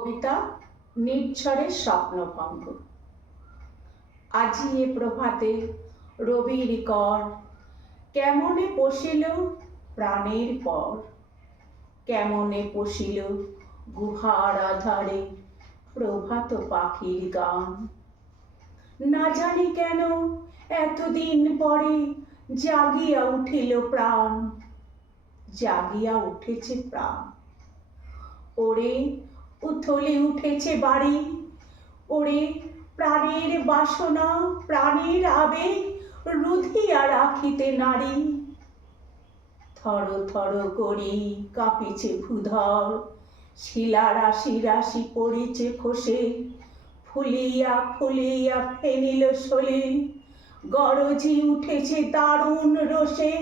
কবিতা নির্ঝরের স্বপ্নভঙ্গ। আজি এ প্রভাতে রবির কর, কেমনে পশিল প্রাণের পর। কেমনে পশিল গুহার আধারে প্রভাত পাখির গান। না জানি কেন এতদিন পরে জাগিয়া উঠিল প্রাণ। জাগিয়া উঠেছে প্রাণ। ওরে উথলে উঠেছে বাড়ি, ওরে প্রাণের বাসনা প্রাণের আবেগ রুধিয়া রাখিতে নারী। থর থর করি কাঁপিছে ভূধর, শিলা রাশি রাশি পড়িছে খসে। ফুলিয়া ফুলিয়া ফেনিল সলিল, গরজি উঠেছে দারুণ রোষে।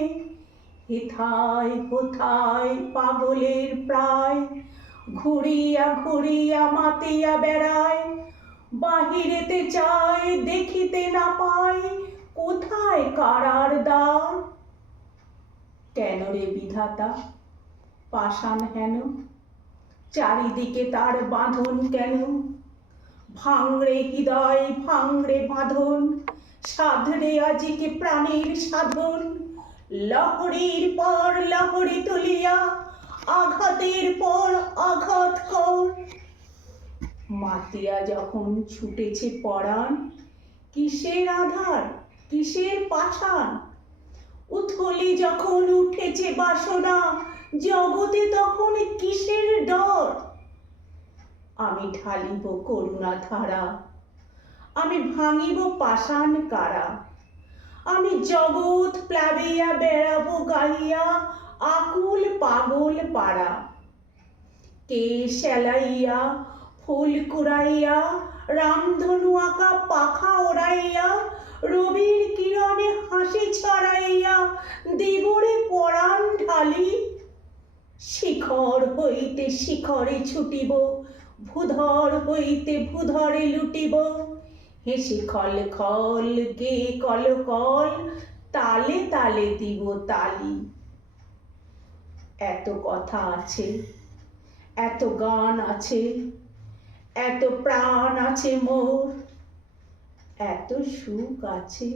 হেথায় হোথায় পাগলের প্রায়, ঘুরিয়া ঘুরিয়া মাতিয়া বেড়ায়। বাহিরেতে চায় দেখিতে না পায়, কোথায় কারার দ্বার। কেন রে বিধাতা পাষাণ হেন, চারিদিকে তার বাঁধন কেন। ভাঙড়ে হৃদয় ভাঙড়ে বাঁধন, সাধরে আজিকে প্রাণের সাধন। লহরীর পর লহরী তুলিয়া, আঘাতের পর আঘাত কর। মাতিয়া যখন ছুটেছে পরাণ, কিসের আধার কিসের পাষাণ। উথলি যখন উঠেছে বাসনা, জগতে তখন কিসের ডর। আমি ঢালিব করুণা ধারা, আমি ভাঙিব পাষাণ কারা। আমি জগৎ প্লাবিয়া বেড়াবো গাহিয়া আকুল পাগল পাড়া। কে সেলাইয়া ফুল কুড়াইয়া, রামধনু আঁকা পাখা ওড়াইয়া, রবির কিরণে হাসি ছড়াইয়া দিবরে পরাণ ঢালি। শিখর হইতে শিখরে ছুটিব, ভূধর হইতে ভূধরে লুটিব। হেসে খল খল গে কল কল, তালে তালে দিব তালি। এত কথা আছে, এত গান আছে, এত প্রাণ আছে মোর। এত সুখ আছে,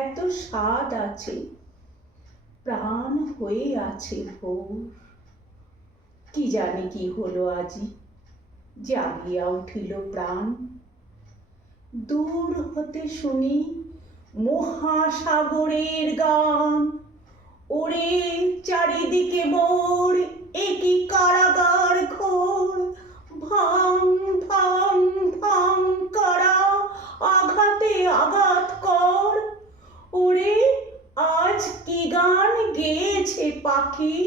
এত স্বাদ আছে, প্রাণ হয়ে আছে ভোর। কি জানি কি হলো আজি, জাগিয়া উঠিল প্রাণ। দূর হতে শুনি মহাসাগরের গান। ওরে চারিদিকে মোর একই কারাগার ঘোর। ভাং ভাং ভাং করা আঘাতে আঘাত কর। ওরে আজ কি গান গেয়েছে পাখি,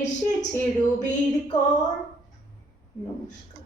এসেছে রবির কর। নমস্কার।